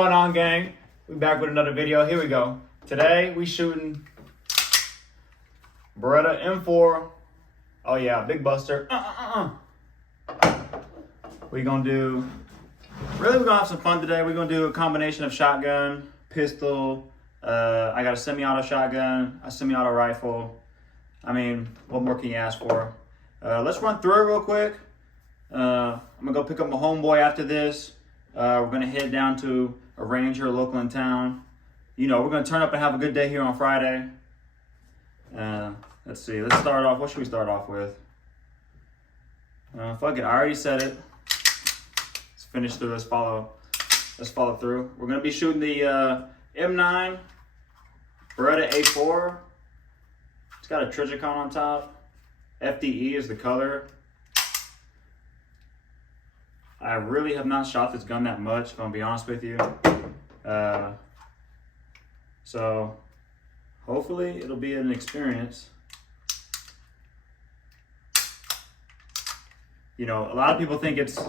What's going on, gang? We back with another video. Here we go. Today we shooting Beretta M4. Oh yeah, big buster. We're gonna have some fun today. We're gonna do a combination of shotgun, pistol. I got a semi-auto shotgun, a semi-auto rifle. I mean, what more can you ask for? Let's run through it real quick. I'm gonna go pick up my homeboy after this. We're gonna head down to a range here local in town. You know, we're gonna turn up and have a good day here on Friday. Let's see, let's start off. What should we start off with? Fuck it, I already said it. Let's finish through, let's follow through. We're gonna be shooting the M9 Beretta A4. It's got a Trigicon on top. FDE is the color. I really have not shot this gun that much, if I'm gonna be honest with you. So hopefully it'll be an experience. You know, a lot of people think it's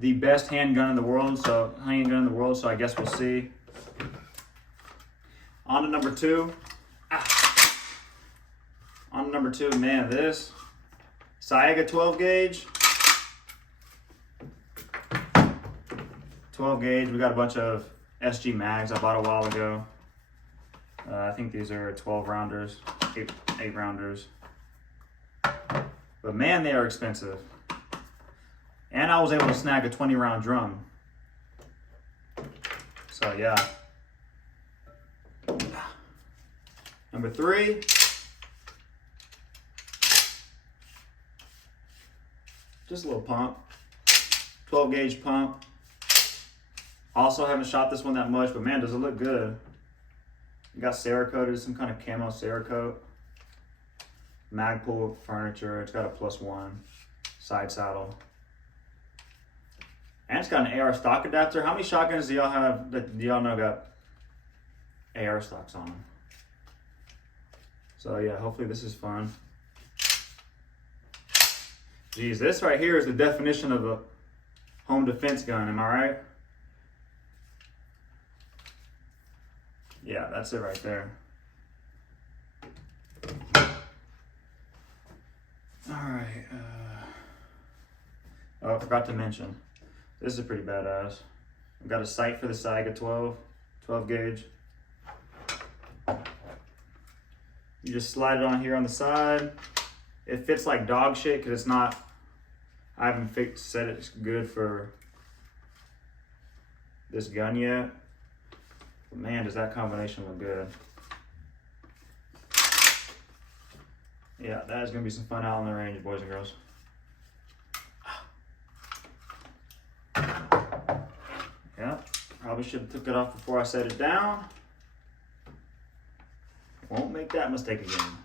the best handgun in the world, so I guess we'll see. On to number two. On to number two, man, this saiga 12 gauge. 12 gauge, we got a bunch of SG mags I bought a while ago. I think these are 12 rounders, 8 rounders. But man, they are expensive. And I was able to snag a 20 round drum. So yeah. Number three. Just a little pump. 12 gauge pump. Also haven't shot this one that much, but man, does it look good. You got Cerakoted, some kind of camo Cerakote. Magpul furniture, it's got a +1 side saddle. And it's got an AR stock adapter. How many shotguns do y'all have that y'all know got AR stocks on them? So yeah, hopefully this is fun. Geez, this right here is the definition of a home defense gun, am I right? Yeah, that's it right there. All right. Oh, I forgot to mention. This is pretty badass. I've got a sight for the saiga 12 gauge. You just slide it on here on the side. It fits like dog shit because it's not, I haven't said it's good for this gun yet. But man, does that combination look good. Yeah, that is gonna be some fun out on the range, boys and girls. Yeah, probably should have took it off before I set it down. Won't make that mistake again.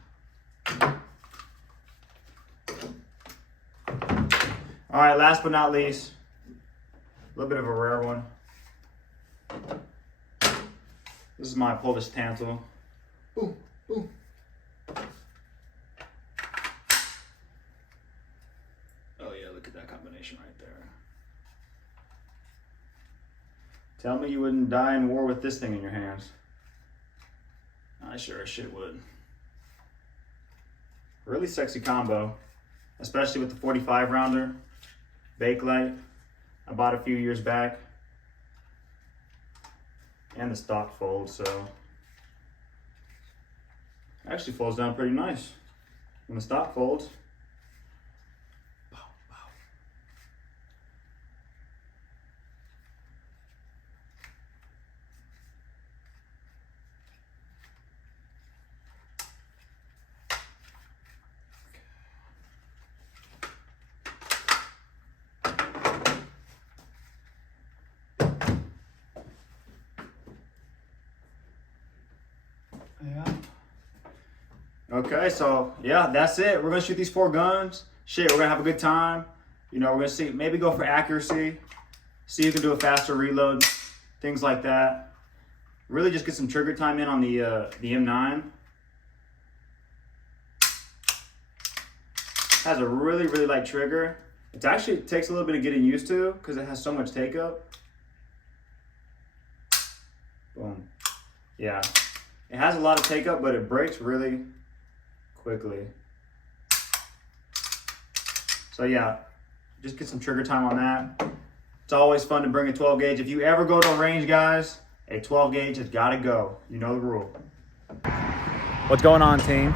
All right, last but not least, a little bit of a rare one. This is my Polish Tantal. Ooh, ooh. Oh yeah, look at that combination right there. Tell me you wouldn't die in war with this thing in your hands. I sure as shit would. Really sexy combo, especially with the 45 rounder Bakelite I bought a few years back. And the stock folds, so actually folds down pretty nice when the stock folds. Bow, bow. Yeah. Okay, so yeah, that's it. We're gonna shoot these 4 guns. Shit, we're gonna have a good time. You know, we're gonna see, maybe go for accuracy, see who can do a faster reload, things like that. Really just get some trigger time in on the M9. Has a really, really light trigger. It actually takes a little bit of getting used to because it has so much take up. Boom. Yeah. It has a lot of take up, but it breaks really quickly. So yeah, just get some trigger time on that. It's always fun to bring a 12 gauge. If you ever go to a range, guys, a 12 gauge has got to go. You know the rule. What's going on, team?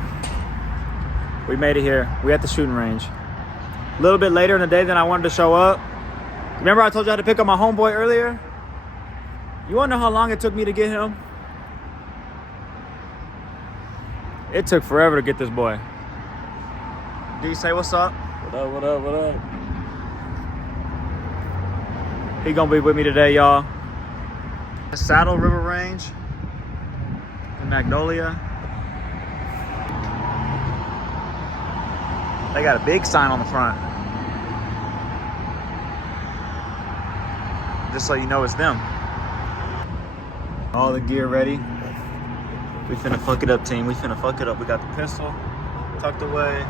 We made it here. We at the shooting range. A little bit later in the day than I wanted to show up. Remember I told you I had to pick up my homeboy earlier? You wanna know how long it took me to get him? It took forever to get this boy. Do you say what's up? What up, what up, what up? He gonna be with me today, y'all. The Saddle River Range in Magnolia. They got a big sign on the front. Just so you know it's them. All the gear ready. We finna fuck it up, team. We finna fuck it up. We got the pistol tucked away.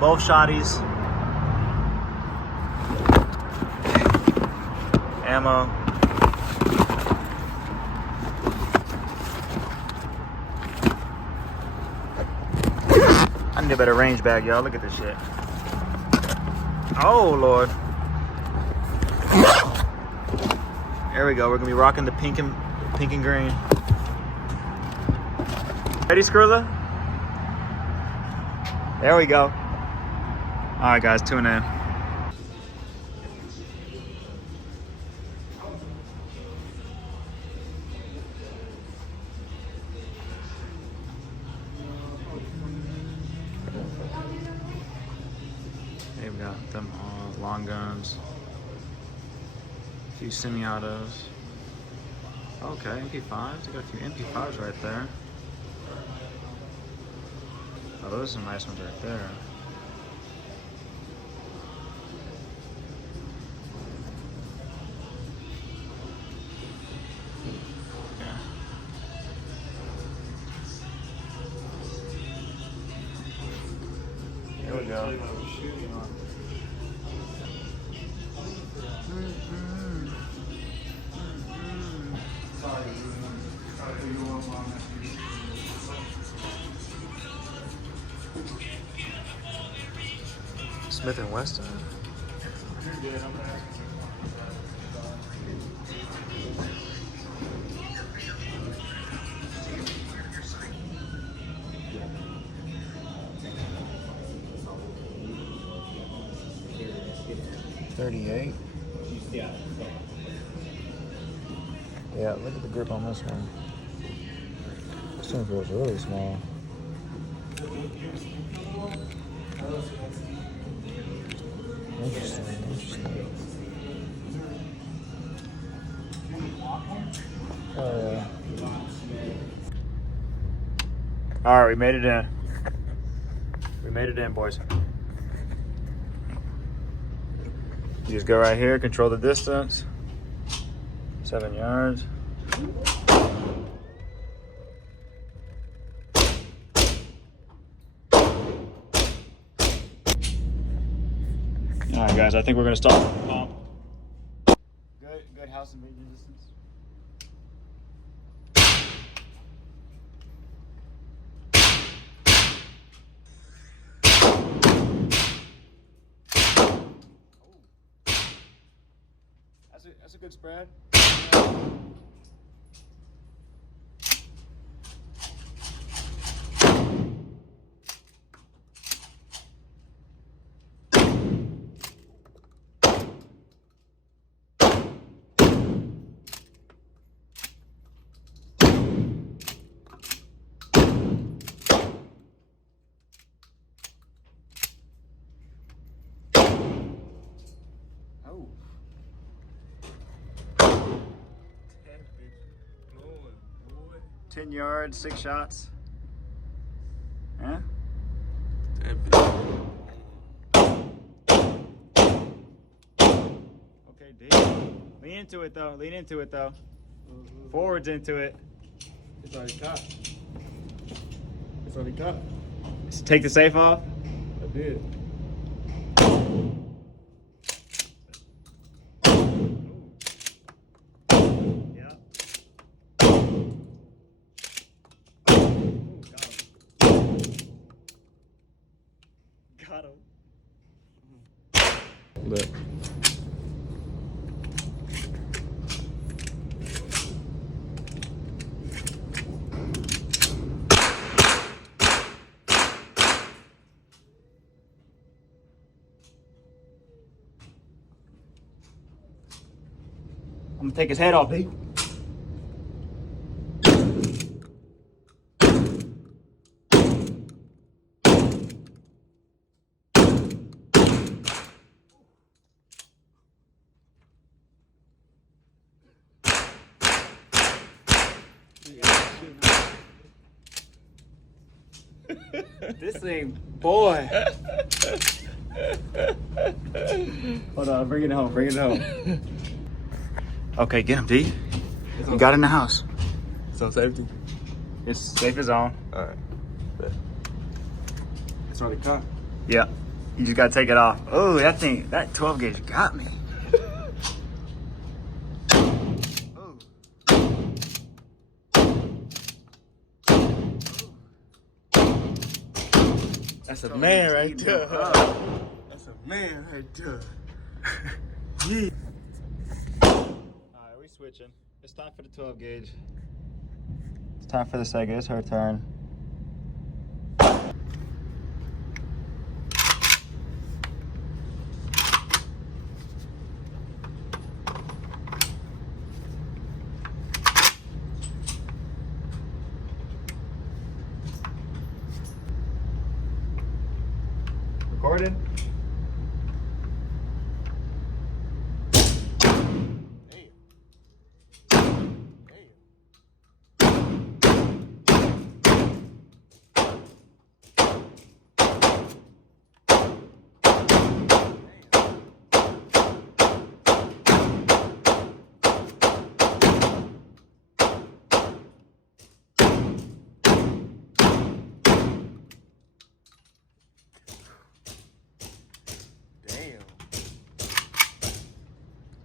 Both shotties. Ammo. I need a better range bag, y'all. Look at this shit. Oh, Lord. There we go. We're gonna be rocking the pink and green. Ready, Skrilla? There we go. All right, guys, tune in. They've got them all long guns. A few semi-autos. Okay, MP5s. They got a few MP5s right there. Oh, those are some nice ones right there. Yeah. Here we go. Smith & Wesson. $38. Yeah, look at the grip on this one. This one feels really small. Interesting, interesting. Oh, yeah. All right, we made it in. We made it in, boys. You just go right here, control the distance. 7 yards. All right, guys, I think we're gonna start with the pump. Good house and medium distance. That's a good spread. Oh. 10 yards, 6 shots. Yeah? Okay, D. Lean into it though. Lean into it though. Forwards into it. It's already caught. It's already caught. Just take the safe off. I did. Yeah. But I'm gonna take his head off, B. This thing, boy. Hold on, bring it home, bring it home. Okay, get him, D. You got in the house. it's on safety. It's safe as on. All right. It's on the car. Yeah. You just gotta take it off. Oh, that thing, that 12 gauge got me. Oh. That's a man right there. Oh. That's a man right there. Yeah. Alright, we switching. It's time for the 12 gauge. It's time for the saiga. It's her turn. Recorded.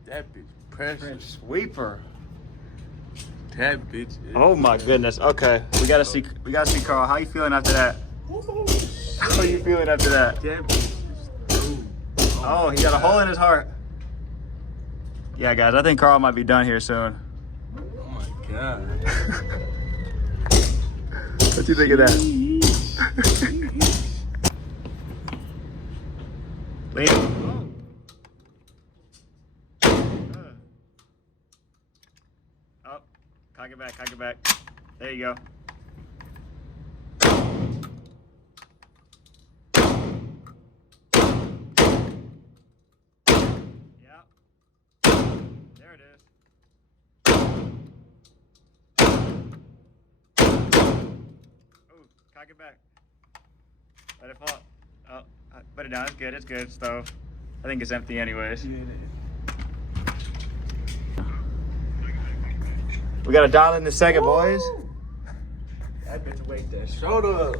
That bitch precious. Sweeper. That bitch is Oh my goodness. Okay, we gotta see Carl. How you feeling after that? How you feeling after that? That bitch is dude. Oh, he got a hole in his heart. Yeah, guys, I think Carl might be done here soon. Oh my god. What you think of that? Lean. Oh, cock it back, cock it back. There you go. Yeah. There it is. Oh, cock it back. Let it fall. Oh, put it down. It's good. It's good. Stove. I think it's empty anyways. We got to dial in the second, boys. That bitch wake that shoulder up.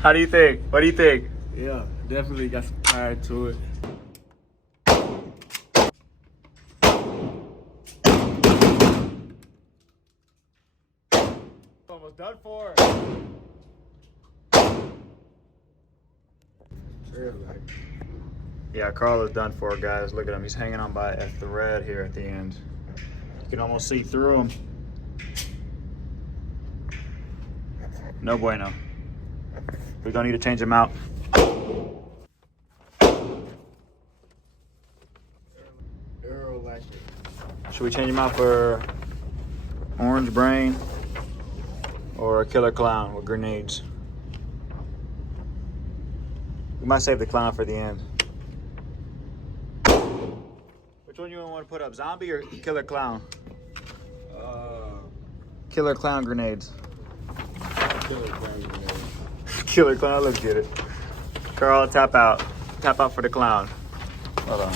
How do you think? What do you think? Yeah, definitely got some fire to it. Almost done for. Yeah, Carl is done for, guys. Look at him. He's hanging on by a thread here at the end. You can almost see through him. No bueno. We're gonna need to change him out. Should we change him out for orange brain or a killer clown with grenades? We might save the clown for the end. Which one you want to put up, zombie or killer clown? Killer clown grenades. Killer clown grenade. Killer clown, let's get it. Carl, tap out. Tap out for the clown. Hold on.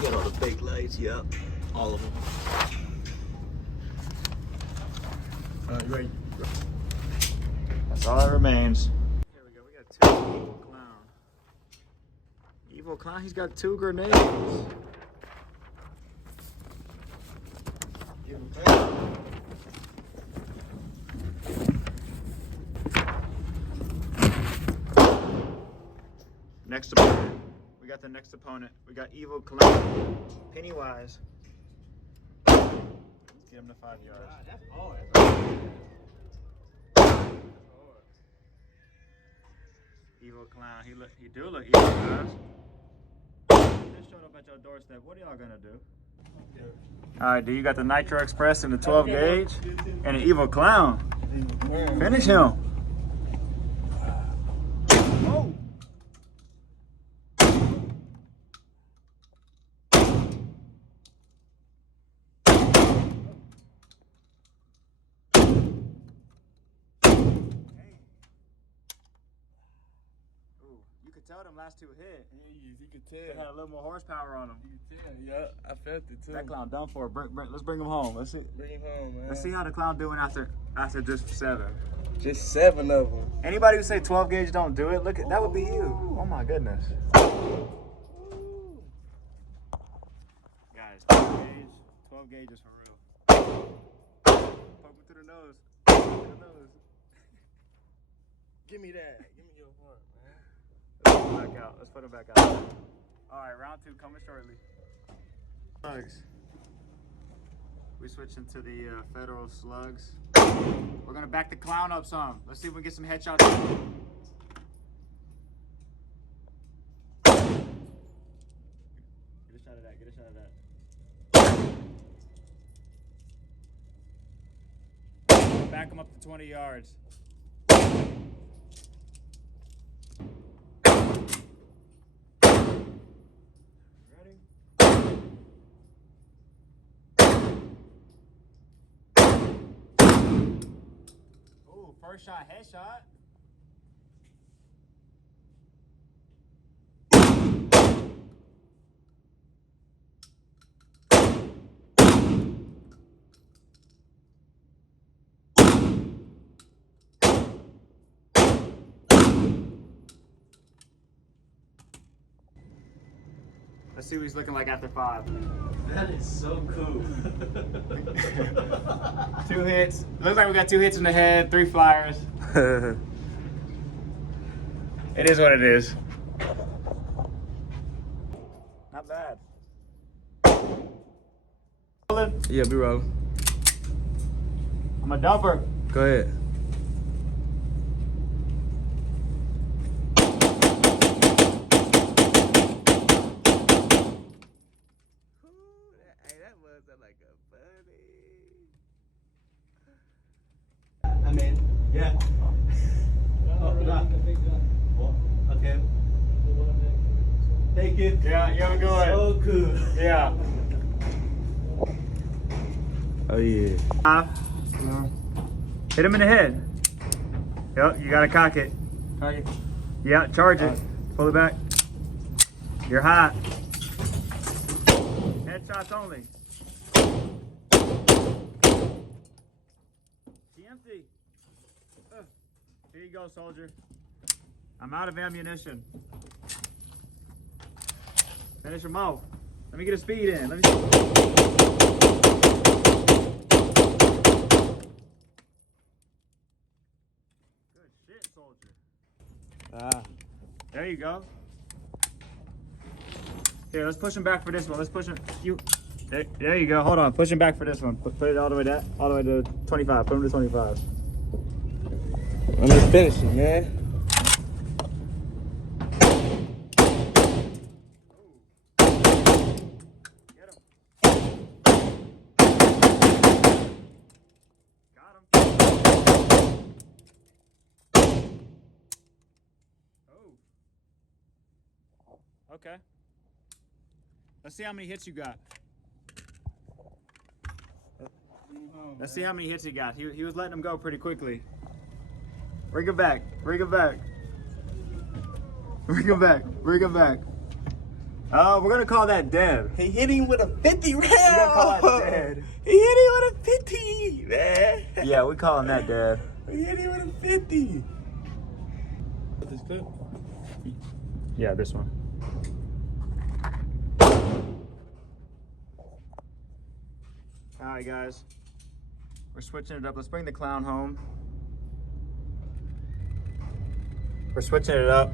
Got all the fake lights, yep. All of them. You ready? That's all that remains. Here we go, we got two evil clown. Evil clown, he's got 2 grenades. Give him time. Next to got the next opponent. We got Evil Clown, Pennywise. Let's get him to 5 yards. That's hard. Evil Clown, he do look evil, guys. Just showed up at your doorstep. What are y'all gonna do? All right, dude, you got the Nitro Express and the 12 gauge and an Evil Clown. Finish him. Whoa. You could tell them last two hit. You could They tell. had a little more horsepower on them. You could tell. Yeah, I felt it too. That clown done for. Let's bring him home. Let's see. Bring him home, man. Let's see how the clown doing after just 7. Just 7 of them. Anybody who say 12 gauge don't do it, look at that would be you. Oh my goodness. Guys, 12 gauge is for real. Poke him through the nose. Through the nose. Give me that. Give me your heart, man. Let's put him back out. Let's put him back out. All right, round 2 coming shortly. Slugs. We switching to the federal slugs. We're gonna back the clown up some. Let's see if we can get some headshots. Get a shot of that. Get a shot of that. Back him up to 20 yards. First shot, headshot. Let's see what he's looking like after 5. That is so cool. 2 hits. Looks like we got 2 hits in the head, 3 flyers. It is what it is. Not bad. Yeah, be rolling. I'm a dumper. Go ahead. Hey, that was like a buddy. I mean, yeah. Okay. Thank you. Yeah, you have a good one. So cool. Yeah. Oh yeah. Hit him in the head. Yep, you gotta cock it. Cock it. Yeah, charge it. Pull it back. You're hot. Headshots only. She empty. Here you go, soldier. I'm out of ammunition. Finish him off. Let me get a speed in. Let me see. Good shit, soldier. There you go. Here, let's push him back for this one. Let's push him. There you go. Hold on. Push him back for this one. Put it all the way to 25. Put him to 25. I'm just finishing, man. Get him. Got him. Oh. Okay. Let's see how many hits you got. Let's see how many hits he got. He was letting them go pretty quickly. Bring him back. Bring him back. Bring him back. Bring him back. Oh, we're gonna call that dead. He hit him with a 50 round. We're gonna call that dead. He hit him with a 50, man. Yeah, we calling that dead. He hit him with a 50. This clip? Yeah, this one. All right, guys. We're switching it up. Let's bring the clown home. We're switching it up.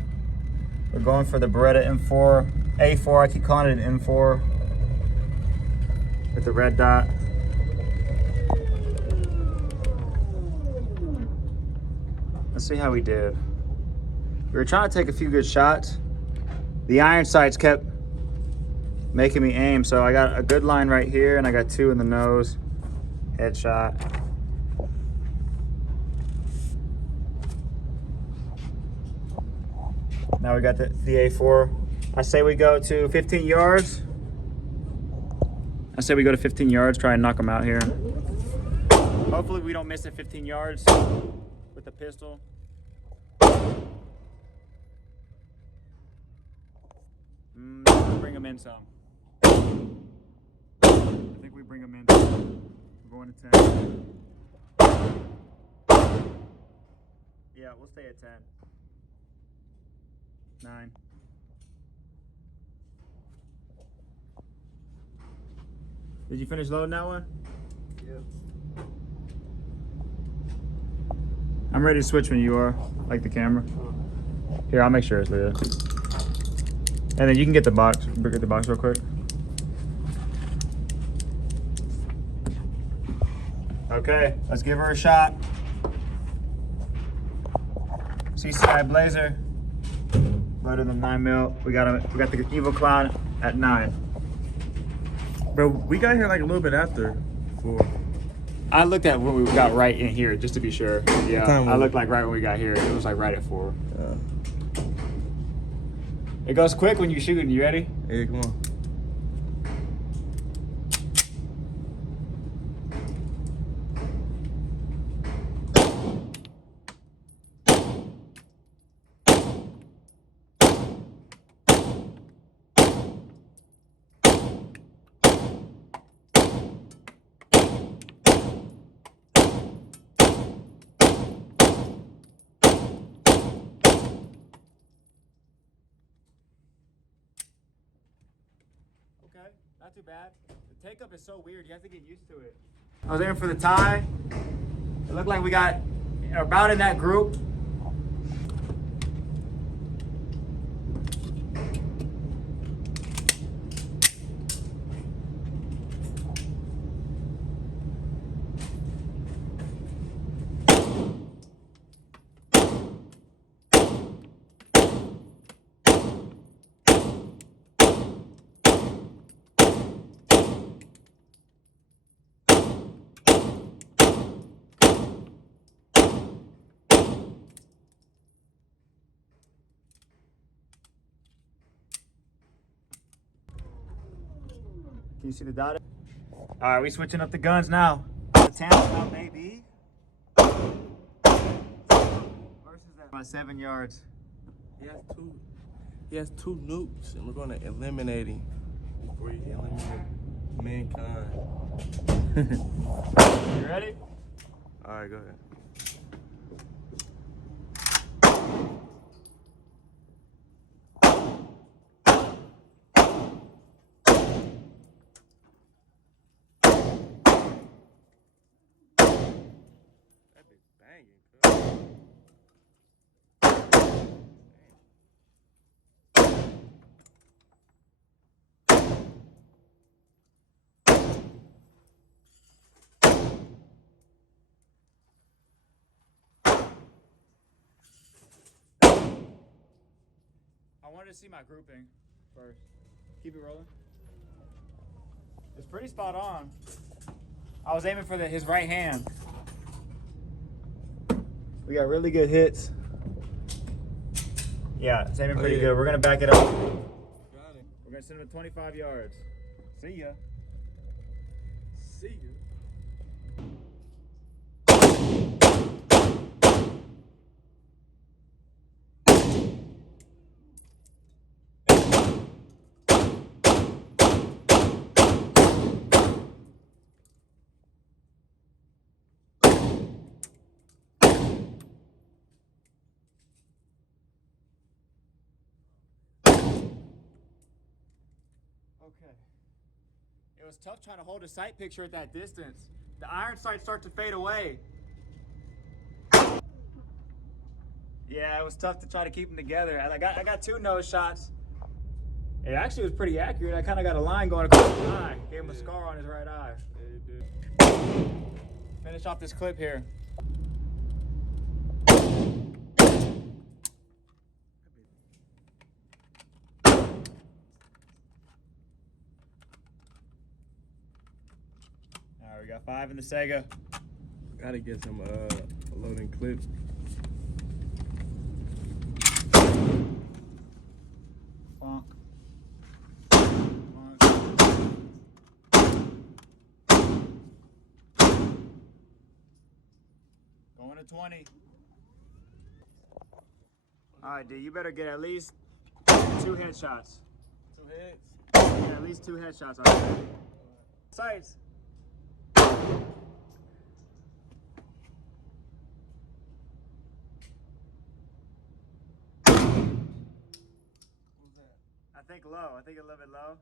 We're going for the Beretta M4 A4. I keep calling it an M4 with the red dot. Let's see how we did. We were trying to take a few good shots. The iron sights kept making me aim, so I got a good line right here, and I got 2 in the nose. Headshot. Now we got the A4. I say we go to 15 yards. I say we go to 15 yards, try and knock them out here. Hopefully we don't miss at 15 yards with the pistol. Bring them in some. I think we bring them in some. We're going to 10. Yeah, we'll stay at 10. 9. Did you finish loading that one? Yep. I'm ready to switch when you are. Like the camera. Here, I'll make sure it's there. And then you can get the box. Get the box real quick. Okay, let's give her a shot. CCI Blazer. Loaded the 9mm. We got the Evil Clown at 9. Bro, we got here like a little bit after 4. I looked at what we got right in here just to be sure. Yeah, I looked like right when we got here. It was like right at 4. Yeah. It goes quick when you shoot. You ready? Hey, come on. Okay, not too bad. The take up is so weird. You have to get used to it. I was aiming for the tie. It looked like we got about in that group. Can you see the dot? All right, we switching up the guns now. The Tampa maybe. Versus that by 7 yards. He has 2 nukes, and we're gonna eliminate him before he can eliminate mankind. You ready? All right, go ahead. I wanted to see my grouping first. Keep it rolling. It's pretty spot on. I was aiming for his right hand. We got really good hits. Yeah, it's aiming pretty good. We're gonna back it up. Got it. We're gonna send him to 25 yards. See ya. See you. Okay. It was tough trying to hold a sight picture at that distance. The iron sights start to fade away. Yeah, it was tough to try to keep them together. I got 2 nose shots. It actually was pretty accurate. I kind of got a line going across his eye. Gave him a scar on his right eye. Yeah, you did. Finish off this clip here. Alright, we got 5 in the Saiga. Gotta get some loading clips. Funk. Going to 20. Alright, D, you better get at least 2 headshots. 2 heads. Yeah, at least 2 headshots on that. Sights. I think low. I think a little bit low.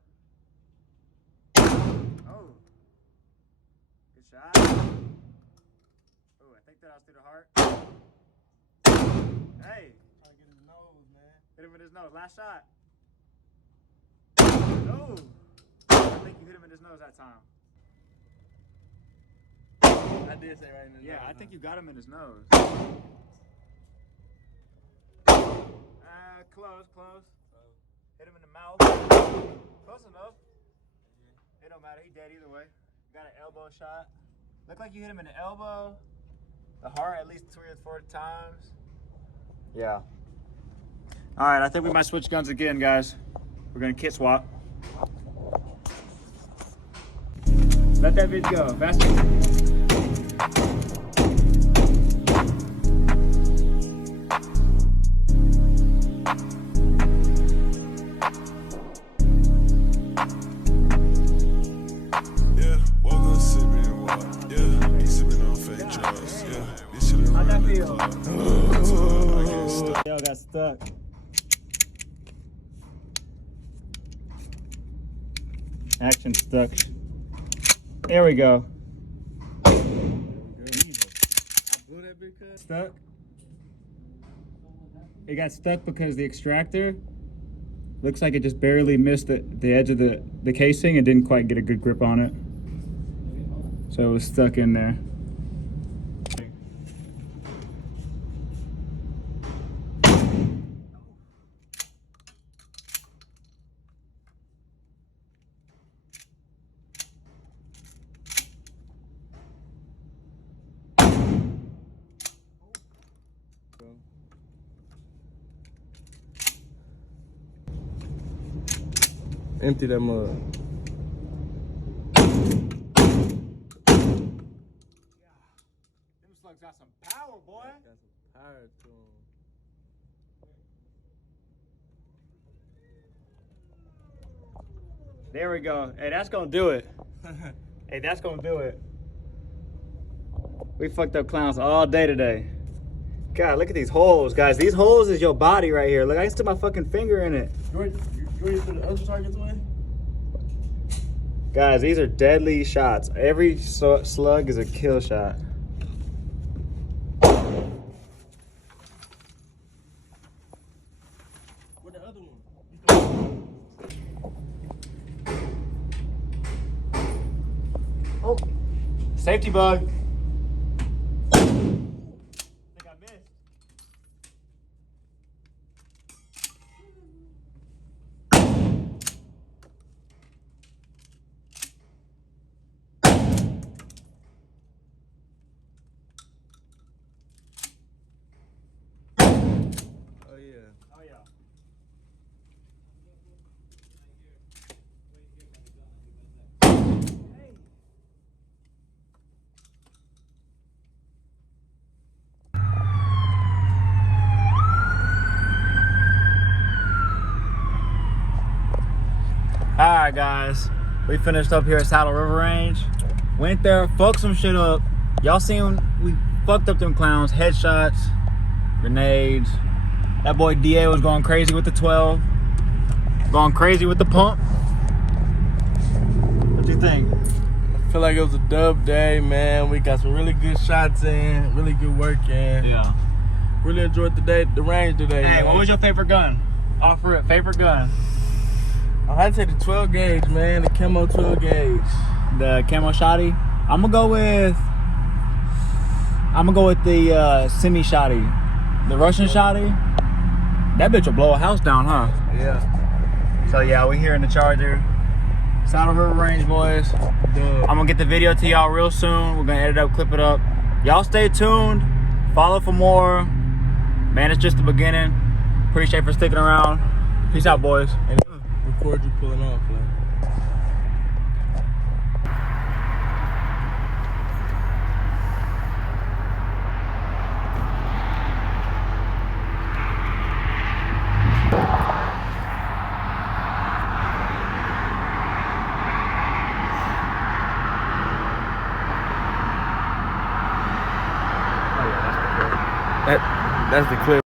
Oh. Good shot. Oh, I think that was through the heart. Hey. Trying to get his nose, man. Hit him in his nose. Last shot. No. I think you hit him in his nose that time. I did say right in the nose. Yeah, I think you got him in his nose. Close, close. Hit him in the mouth. Close enough. It don't matter. He dead either way. Got an elbow shot. Looked like you hit him in the elbow. The heart at least 3 or 4 times. Yeah. All right, I think we might switch guns again, guys. We're gonna kit swap. Let that bitch go. Faster. Yo, got stuck. Action stuck. There we go. Stuck. It got stuck because the extractor looks like it just barely missed the edge of the casing and didn't quite get a good grip on it. So it was stuck in there. Empty that mug. Them slugs got some power, boy. Got some power to them. There we go. Hey, that's gonna do it. Hey, that's gonna do it. We fucked up clowns all day today. God, look at these holes, guys. These holes is your body right here. Look, I can stick my fucking finger in it. You ready for the other targets, man? Guys, these are deadly shots. Every slug is a kill shot. Where's the other one? Oh, safety bug. I think I missed. Oh yeah. Oh yeah. Alright guys, we finished up here at Saddle River Range. Went there, fucked some shit up. Y'all seen we fucked up them clowns, headshots, grenades. That boy DA was going crazy with the 12. Going crazy with the pump. What do you think? I feel like it was a dub day, man. We got some really good shots in, really good work in. Yeah. Really enjoyed the range today. Hey, man. what was your favorite gun? Offer it, favorite gun. I had to take the 12 gauge, man. The camo 12 gauge. The camo shotty. I'm gonna go with the semi shotty. The Russian shotty. That bitch will blow a house down, huh? Yeah. So yeah, we here in the Charger. Saddle River Range, boys. Dude. I'm gonna get the video to y'all real soon. We're gonna edit up, clip it up. Y'all stay tuned. Follow for more. Man, it's just the beginning. Appreciate for sticking around. Peace out, boys. And record you pulling off, man. That's the clip.